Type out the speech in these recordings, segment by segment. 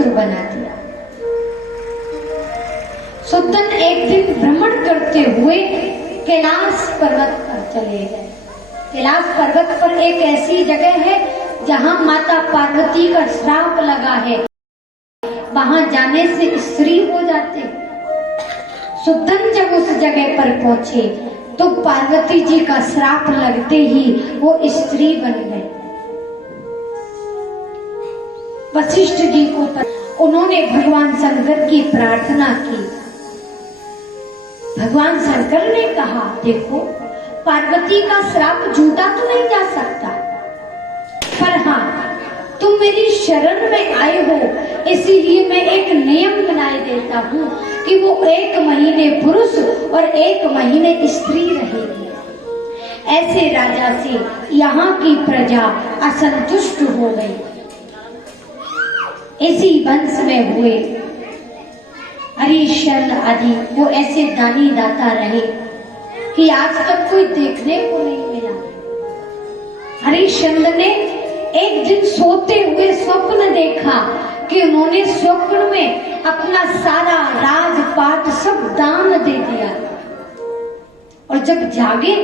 पुत्र बना दिया। सुदन एक दिन भ्रमण करते हुए कैलाश पर्वत पर चले गए। कैलाश पर्वत पर एक ऐसी जगह है जहां माता पार्वती का श्राप लगा है, वहां जाने से स्त्री हो जाते। सुदन जब उस जगह पर पहुंचे तो पार्वती जी का श्राप लगते ही वो स्त्री बन गए। वशिष्ठ जी को उन्होंने भगवान शंकर की प्रार्थना की। भगवान शंकर ने कहा, देखो पार्वती का श्राप झूठा तो नहीं जा सकता, पर हाँ तुम मेरी शरण में आए हो, इसीलिए मैं एक नियम बनाए देता हूँ कि वो 1 महीने पुरुष और 1 महीने स्त्री रहेगी। ऐसे राजा से यहाँ की प्रजा असंतुष्ट हो गई। इसी वंश में हुए हरिश्चंद्र आदि वो ऐसे दानी दाता रहे कि आज तक कोई देखने को नहीं मिला। हरिश्चंद्र ने एक दिन सोते हुए स्वप्न देखा कि उन्होंने स्वप्न में अपना सारा राजपाट सब दान दे दिया, और जब जागे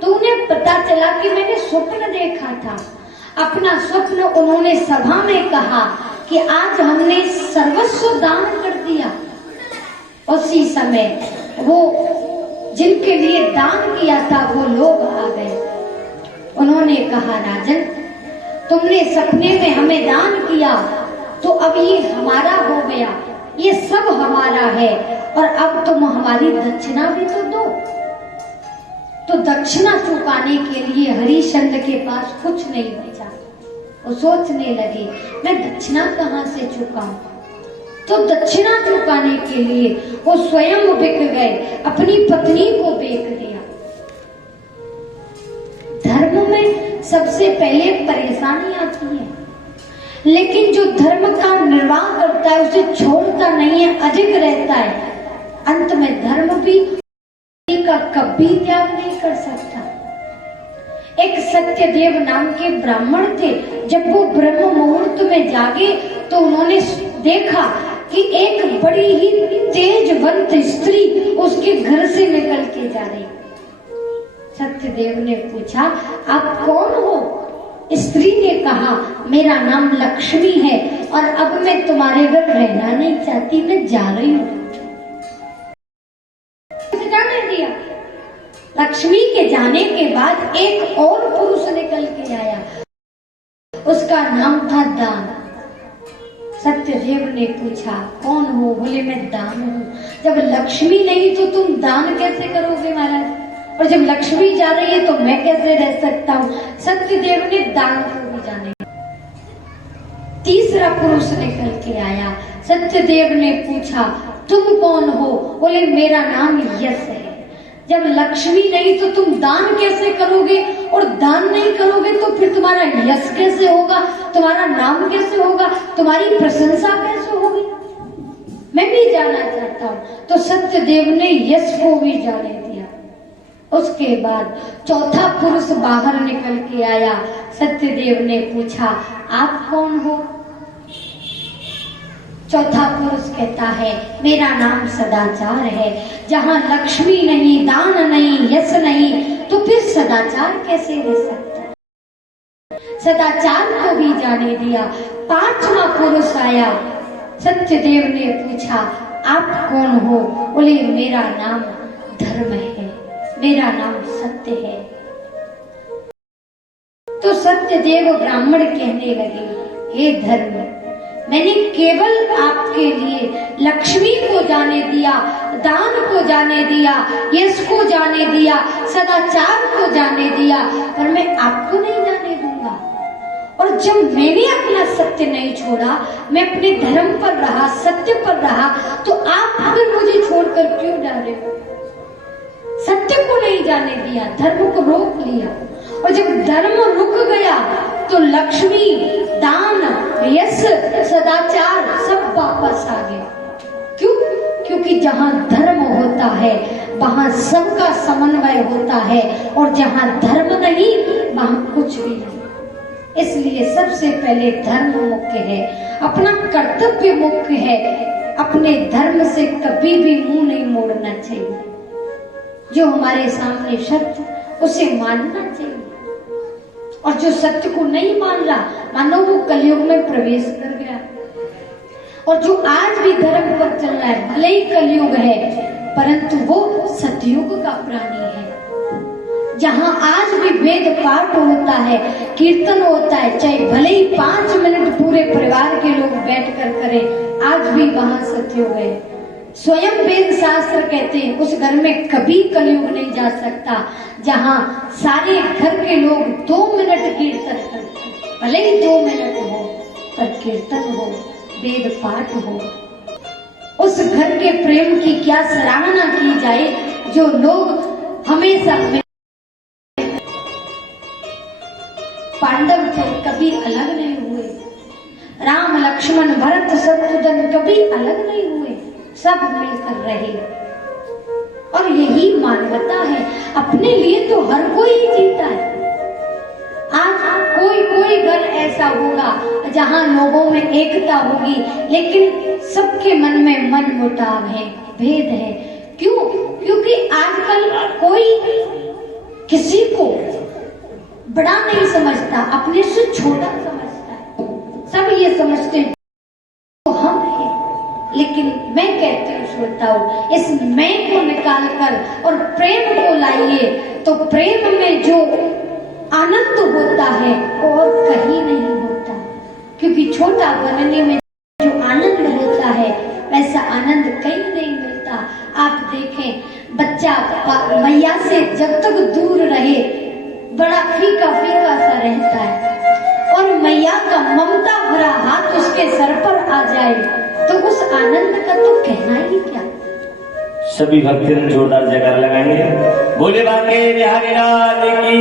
तो उन्हें पता चला कि मैंने स्वप्न देखा था। अपना स्वप्न उन्होंने सभा में कहा कि आज हमने सर्वस्व दान कर दिया। उसी समय वो जिनके लिए दान किया था वो लोग आ गए। उन्होंने कहा, राजन तुमने सपने में हमें दान किया तो अब ये हमारा हो गया, ये सब हमारा है, और अब तुम हमारी दक्षिणा भी तो दो। तो दक्षिणा चुकाने के लिए हरिश्चंद्र के पास कुछ नहीं बचा। वो सोचने लगे, मैं दक्षिणा कहाँ से चुकाऊं? तो दक्षिणा चुकाने के लिए वो स्वयं बिक गए, अपनी पत्नी को बेच दिया। धर्म में सबसे पहले परेशानी आती है, लेकिन जो धर्म का निर्वाह करता है उसे छोड़ता नहीं है, अडिग रहता है। अंत में धर्म भी का कभी त्याग नहीं कर सकता। एक सत्यदेव नाम के ब्राह्मण थे। जब वो ब्रह्म मुहूर्त में जागे तो उन्होंने देखा कि एक बड़ी ही तेजवंत स्त्री उसके घर से निकल के जा रही। सत्यदेव ने पूछा, आप कौन हो? स्त्री ने कहा, मेरा नाम लक्ष्मी है और अब मैं तुम्हारे घर रहना नहीं चाहती, मैं जा रही हूँ। जाने दिया। लक्ष्मी के जाने के बाद एक और पुरुष निकल के आया, उसका नाम था दान। सत्यदेव ने पूछा, कौन हो? बोले, मैं दान हूँ। जब लक्ष्मी नहीं तो तुम दान कैसे करोगे महाराज? और जब लक्ष्मी जा रही है तो मैं कैसे रह सकता हूँ? सत्यदेव ने दान को भी जाने। तीसरा पुरुष निकल के आया। सत्यदेव ने पूछा, तुम कौन हो? बोले, मेरा नाम यश है। जब लक्ष्मी नहीं तो तुम दान कैसे करोगे? और दान नहीं करोगे तो फिर तुम्हारा यश कैसे होगा? तुम्हारा नाम कैसे होगा? तुम्हारी प्रशंसा कैसे होगी? मैं भी जाना चाहता हूँ। तो सत्यदेव ने यश को भी जाने दिया। उसके बाद चौथा पुरुष बाहर निकल के आया। सत्यदेव ने पूछा, आप कौन हो? चौथा पुरुष कहता है, मेरा नाम सदाचार है। जहाँ लक्ष्मी नहीं, दान नहीं, यश नहीं, तो फिर सदाचार कैसे रह सकता है? सदाचार को भी जाने दिया। पांचवा पुरुष आया। सत्यदेव ने पूछा, आप कौन हो? बोले, मेरा नाम धर्म है, मेरा नाम सत्य है। तो सत्यदेव ब्राह्मण कहने लगे, हे धर्म, मैंने केवल आपके लिए लक्ष्मी को जाने दिया, दान को जाने दिया, यश को जाने दिया, सदाचार को जाने दिया, पर मैं आपको नहीं जाने दूंगा। और जब मैंने अपना सत्य नहीं छोड़ा, मैं अपने धर्म पर रहा, सत्य पर रहा, तो आप फिर मुझे छोड़कर क्यों जा रहे हो? सत्य को नहीं जाने दिया, धर्म को रोक लिया। और जब धर्म रुक गया तो लक्ष्मी, दान, यश, सदाचार सब वापस आ गया। क्यों? क्योंकि जहाँ धर्म होता है वहाँ सबका समन्वय होता है, और जहाँ धर्म नहीं वहाँ कुछ भी नहीं। इसलिए सबसे पहले धर्म मुख्य है, अपना कर्तव्य मुख्य है। अपने धर्म से कभी भी मुंह नहीं मोड़ना चाहिए। जो हमारे सामने सत्य, उसे मानना चाहिए। और जो सत्य को नहीं मान रहा, मानो वो कलयुग में प्रवेश कर गया। और जो आज भी धर्म पर चल रहा है, भले ही कलयुग है, परंतु वो सतयुग का प्राणी है। जहां आज भी वेद पाठ होता है, कीर्तन होता है, चाहे भले ही 5 मिनट पूरे परिवार के लोग बैठकर करें, आज भी वहां सतयुग है। स्वयं वेद शास्त्र कहते हैं उस घर में कभी कलयुग नहीं जा सकता जहां सारे घर के लोग 2 मिनट कीर्तन करते, भले ही 2 मिनट हो, पर कीर्तन हो, वेद पाठ हो। उस घर के प्रेम की क्या सराहना की जाए जो लोग हमेशा पांडव थे, कभी अलग नहीं हुए। राम लक्ष्मण भरत शत्रुघ्न कभी अलग नहीं हुए, सब मिलकर रहे। और यही मानवता है। अपने लिए तो हर कोई जीता है। आज कोई घर ऐसा होगा जहां लोगों में एकता होगी, लेकिन सबके मन में मन मुटाव है, भेद है। क्यों? क्योंकि आजकल कोई किसी को बड़ा नहीं समझता, अपने से छोटा समझता है। सब ये समझते हैं तो हम हैं। लेकिन मैं कहती हूँ श्रोताओं, इस मैं को निकालकर और प्रेम को लाइए, तो प्रेम में जो आनंद होता है और कहीं नहीं होता। क्योंकि छोटा बनने में जो आनंद होता है, वैसा आनंद कहीं नहीं मिलता। आप देखें, बच्चा मैया से जब तक दूर रहे, बड़ा फीका फीका सा रहता है। और मैया का ममता भरा हाथ उसके सर पर आ जाए, तो उस आनंद का तो कहना ही क्या। सभी भक्तजन जोरदार जयकार लगाएंगे। बोले बांके बिहारी लाल की।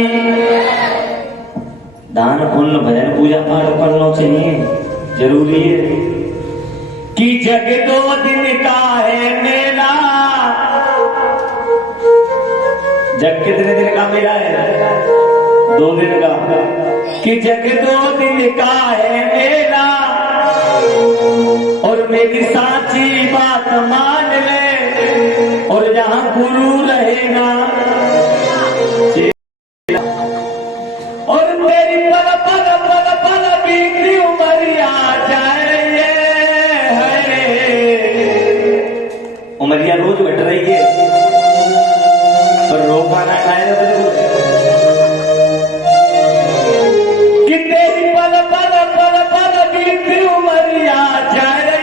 दान पुण्य भजन पूजा पाठ करना चाहिए, जरूरी है। कि जग 2 दिन का है मेला। जग कितने दिन का मेला है? 2 दिन का। कि जग 2 दिन का है मेला, और मेरी साची बात मान ले, और जहां गुरु रहेगा, और तेरी पल पल पल पल बीती उमरिया जाए। उमरिया रोज बट रही है, पर रो पाना खाएगा तो कि तेरी पल पल पल पल बीती उमरिया जाए।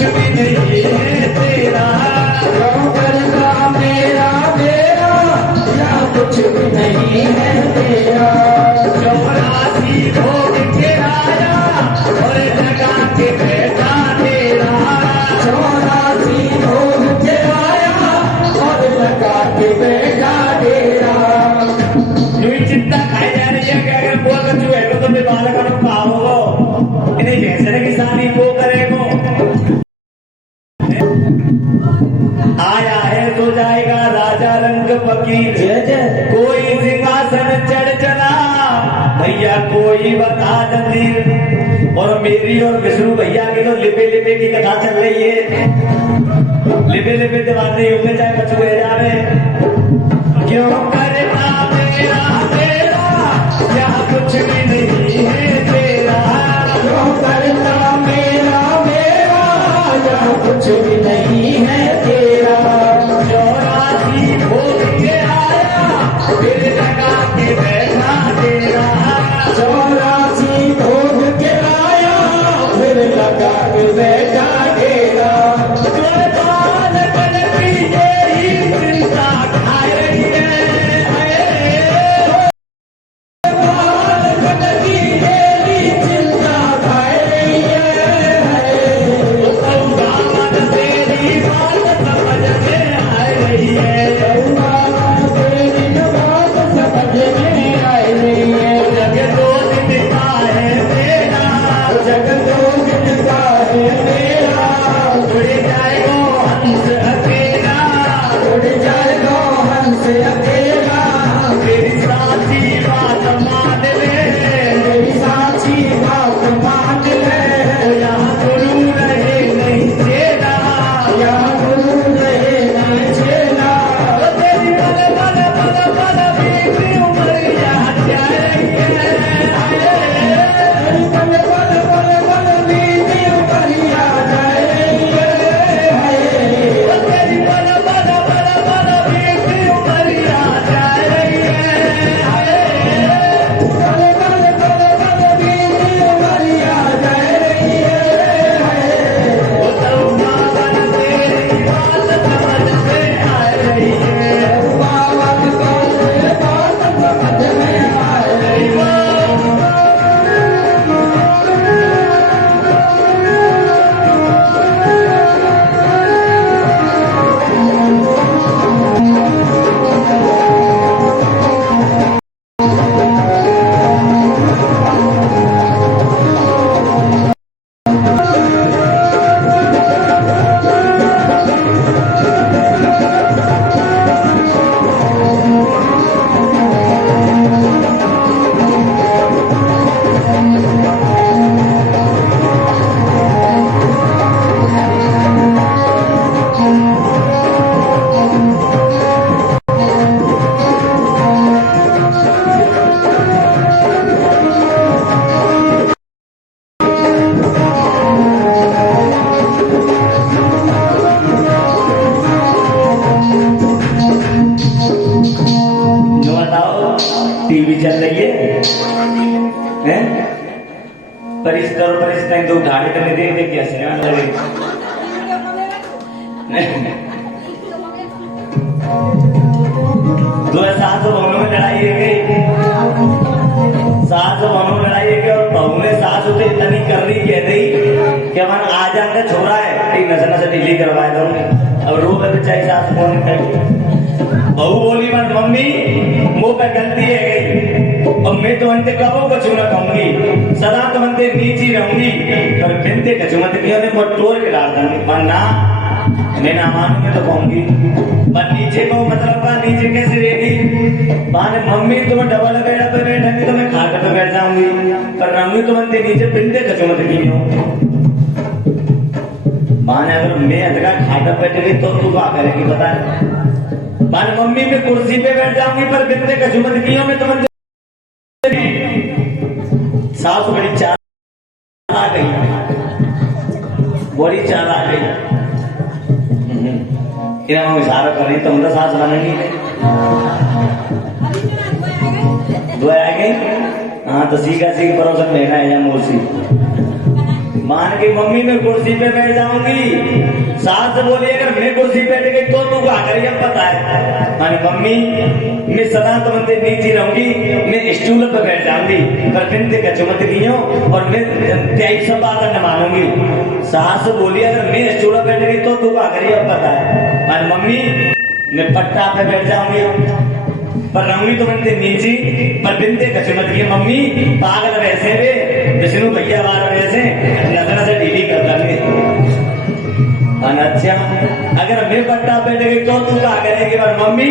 कुछ भी नहीं है तेरा, क्यों करता मेरा मेरा, यहाँ कुछ भी नहीं है तेरा। 84 भोग के आया और लगा के बैठा तेरा, 84 भोग के आया और लगा के बैठा डेरा। यूं ही चिंता खाई जा रही है कि अगर वो अगर जो है तो मैं बालक का काम होगा इन्हें कैसे की शादी वो करेगो। आया है तो जाएगा राजा रंग फकीर, जय जय। कोई सिंहासन चढ़ चला भैया कोई बता नजीर। और मेरी और विष्णु भैया की तो लिपे लिपे की कथा चल रही है, लिपे लिपे दीवाने होंगे चाहे कछुए जा रहे। क्यों करता मेरा तेरा, यहाँ कुछ भी नहीं है तेरा, क्यों करता मेरा मेरा, यहाँ कुछ भी नहीं है तेरा। 84 भोग के आया फिर लगा के बैठा तेरा, 84 भोग के आया फिर लगा के बैठा डेरा। बाल बन की यही चिंता खाए रही है, बाल बन की तेरी चिंता खाए रही है। दामन तेरी बात समझ में आ रही है, तेरी बात समझ में आ रही है। जग दो दिन का है तेरा, जग दो दिन का है तेरा, उड़ जाएगो हंस अकेला, उड़ जाएगा हंस अकेला। तेरी साथी बात मान ले, मेरी साची बात मान ले, यहाँ गुरु रहे नहीं चेला, यहाँ गुरु रहे नहीं चेला। तेरी बल बल बल बल बीती उमरिया जा रही है, पल पल पल पल बीती उमरिया जा रही है। तेरी बल बल बल बल बीती उमरिया जा रही है, पल पल पल पल बीती उमरिया जा रही है। वो तरुणा बन तेरी बात समझ में आ रही है, बात बात समझ में आ रही है। जो बताओ टीवी चल रही है? परिस करो परिस नहीं तो उठाने करने दे क्या सिनेमा लगे। दो सास बहनों में लड़ाई है गई, सास बहनों में लड़ाई है और बहू ने सास उसे इतनी कर रही कह रही कि मन आ जाकर छोड़ा है ठीक नजर नजर ढीली करवाए दूंगी। अब रो में बेचारी सास कौन कही, बहू बोली मन मम्मी मुंह पे गलती है गई और मैं तो अंते कबो कछु न कहूंगी, सदा तो अंते नीची रहूंगी पर बिनते कछु मत किया ने मोटोर के डाल दूंगी। वरना मैं ना मानूंगी तो कहूंगी पर नीचे को मतलब का नीचे कैसे रहेगी। माने मम्मी तुम डबल बेड़ा पे बैठेंगी तो मैं खाट पे बैठ जाऊंगी पर रहूंगी तुम अंते नीचे बिनते कछु मत कियो। माने अगर मैं अधका खाट पे बैठेगी तो तू क्या करेगी बता। माने मम्मी मैं कुर्सी पे बैठ जाऊंगी पर बिनते कछु मत कियो मैं तुम सास बड़ी चाल आ गई, बड़ी चाल आ गई। क्या हम इशारा कर रही तो मतलब सास बनेगी दो आ गई। हाँ तो सीखा सीख परोसन लेना है या मोसी मान के मम्मी मैं कुर्सी पे बैठ जाऊंगी। सास बोली अगर मैं कुर्सी पे बैठ गई तो तू क्या करेगी अब पता है। माने मम्मी मैं सदा तुम्हारे नीचे रहूंगी, मैं स्टूल पे बैठ जाऊंगी पर बिनते का चुमत गियो और मैं त्याई सब बात न मानूंगी। सास बोली अगर मैं स्टूल पे बैठ गई तो तू क्या करेगी अब पता है। माने मम्मी मैं पट्टा पे बैठ जाऊंगी पर रहूंगी तुम्हारे नीचे पर बिनते का चुमत गियो। मम्मी पागल वैसे वे विष्णु भैया बार वैसे नजर से ढीली कर देंगे। अच्छा अगर मैं पट्टा बैठ गई तो तू क्या करेगी। पर मम्मी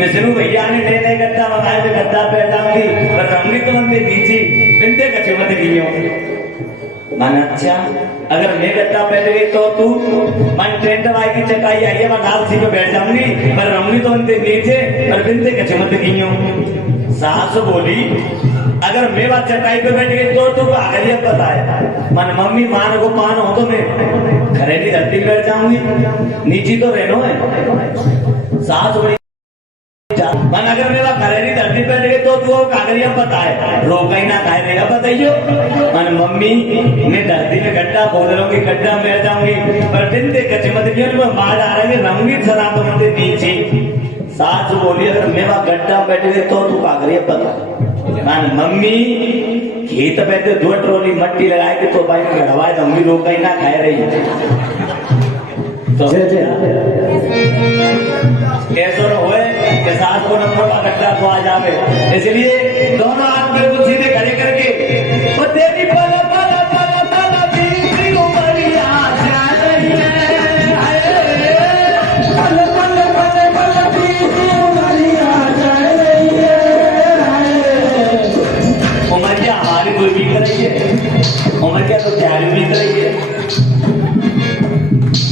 विष्णु भैया ने नए नए गद्दा मंगाए थे गद्दा बैठ जाऊंगी पर रहूंगी तुम्हारे नीचे बिनते का चुमत गियो। मन अच्छा अगर मैं गद्दा बैठ गई तो तू मन टेंट वाई की चटाई आई है मैं लालसी पे बैठ जाऊंगी पर रहूंगी तो उनके नीचे पर बिनते का चुमत गियो। सास बोली अगर मैं बात चटाई पे बैठ गई तो तू आगे पता है। मन मम्मी मान को पान हो तो मैं घरेली धरती पे बैठ जाऊंगी नीचे तो रहनो है। सास बोली मन अगर मेरा घरेली धरती बैठ गई तो तू कागरिया पता है रोका ही ना खाए देगा बताइयो। मन मम्मी मैं धरती में गड्ढा खोद लूंगी गड्ढा में बैठ जाऊंगी पर दिन दे कचमत में मार डालेंगे रहूंगी सदा तो मंदिर नीचे। सास बोली अगर मैं वहां गड्ढा में बैठ गई तो तू कागरिया पता है। मन मम्मी खेत बैठे 2 ट्रॉली मट्टी लगाएगी तो भाई गढ़वाए तो मम्मी रोका ही ना खाए रही तो कैसे हो कि सास को नंबर का गड्ढा को आ जावे। इसलिए दोनों हाथ बिल्कुल सीधे खड़े करके वो तेरी पल पल पल पल बीती उमरिया जा रही है पल पल पल पल बीती उमरिया जा रही है। उमरिया हमारी कोई बीत रही है उमरिया तो प्यारी बीत रही है।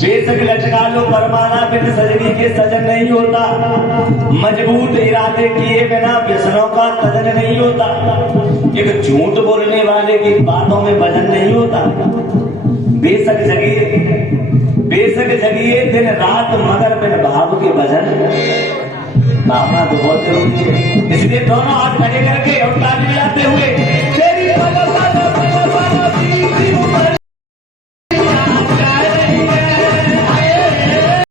बेशक लटका लो परमाना बिन सजनी के सजन नहीं होता। मजबूत इरादे किए बिना व्यसनों का तजन नहीं होता। एक झूठ बोलने वाले की बातों में वजन नहीं होता। बेशक जगिए दिन रात मगर बिन भाव के भजन भावना तो बहुत जरूरी है। इसलिए दोनों हाथ खड़े करके और ताली बजाते हुए